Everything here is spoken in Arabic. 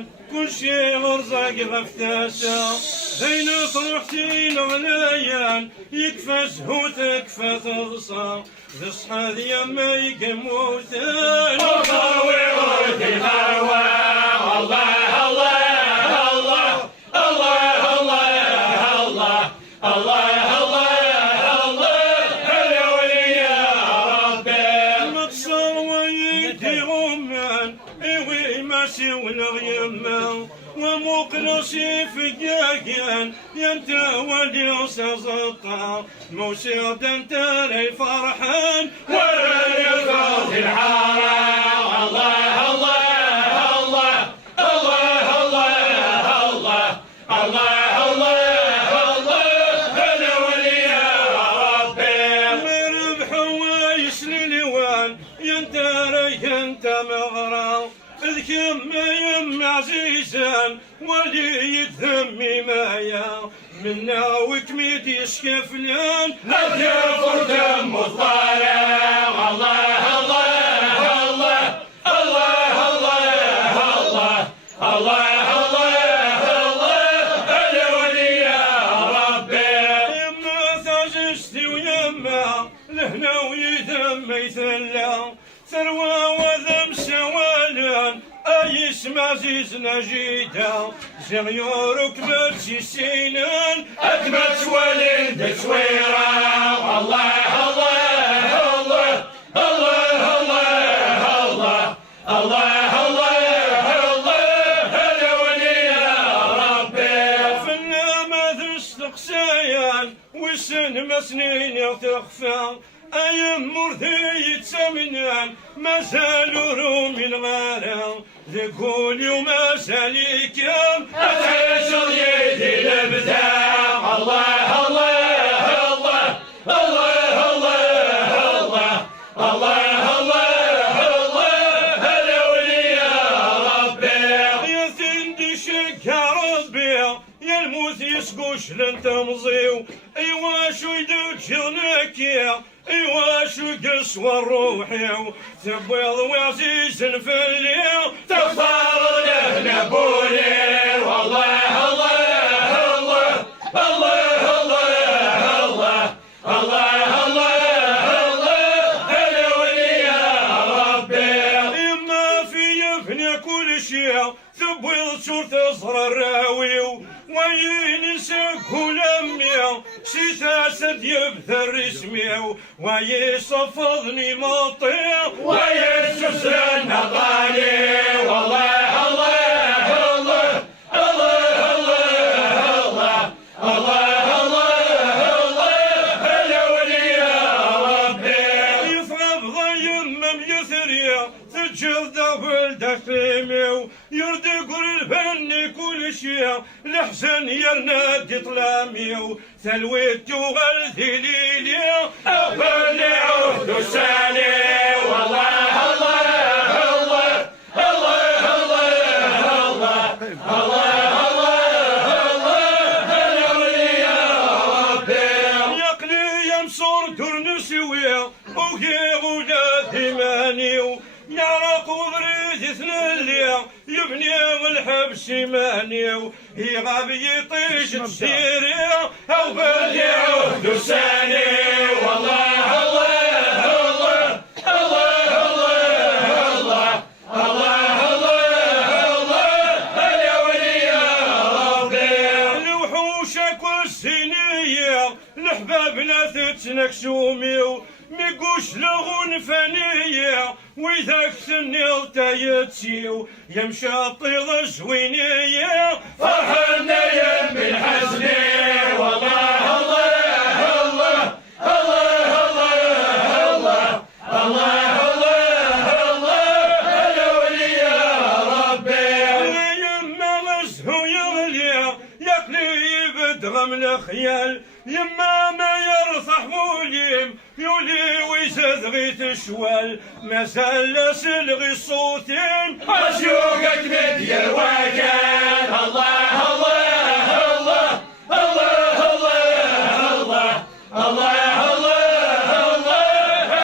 الزمان كل شي غرزق غفتاسة بين فرحتي الغليان يكفى زهوت يكفى تضصى تصحى يما يقموتان الله ويغوث الهوى الله الله الله الله الله الله الله ومقلصي في جاجان ينتا ولي سزطا موسيقى انت لي فرحان وراني فوز الحارة الله الله الله الله الله الله الله الله انا ولي ربي مربح ويسلي لوان ينتا ري انت مغرى الكم يم عزيزان ولي يذمي مايا منا وكميد يسكفلان هدي فرد مطالع الله الله الله الله الله الله الله الله انا ولي ربي يما ثاجستي ويما لهنا ويذم يثلا ثروة وذم سوالان يسمع عزيز نجيدا زغيورك مرسي سينان أكمل ولد تصويرة الله الله الله الله الله الله الله الله هلا ولي ربي فينا ما تستقسيان وسن مسنين يتخفى أيام مرثي يتسمنان ما زالوا رومي الغارة ذكول وما ساليكم أتعيشوا يدي الابداع الله الله الله الله الله الله الله هلا ولي ربي يا تندشك يا ربي يا الموت يسقوش لن تمضيو ايوا شو يدك شغلك ايوا شو قسوة روحي تبيض وعزيز الفلي تختار له نبولي والله الله الله الله الله الله الله الله هلا ولي ربي اما في يفني كل شيء تبيض شو تصغر الراوي وينسك ولمي سيتاسد يبثر اسمي ويصفضني مطيع ويسوس النضالي والله الله الله الله الله الله الله الله هلا ولي ربي يفغب ضيم يثريا تجلد ولدك فيمي يردق الفن كل شيء لحسن يرنادي طلامي ثلويت وغلثي ليلي أفني عهد الساني والله الله الله الله الله الله الله هلا ولي ربي يقلي يمصر درنسويا وكي غودا ثماني يعرق وبريد ثناليا يبني والحبس ماني يغاب يطيش تسيري أو بلي عهد الساني والله الله الله الله الله الله الله الله هلا ولي ربي الوحوشك والسنية لحبابنا تتنكسومي ميقوش لغون فنية وإذا كثني التايتسيو يمشى طيل زوينية فرحنا يم الحزني والله الله الله الله الله الله الله الله هلا ولي ربي يما غزه يغلي يقلي بدغم الخيال يما ما يرصح موليم يولي ويزدغي تشوال ما زال سلغي صوتين أشوقك بدي الوكال الله الله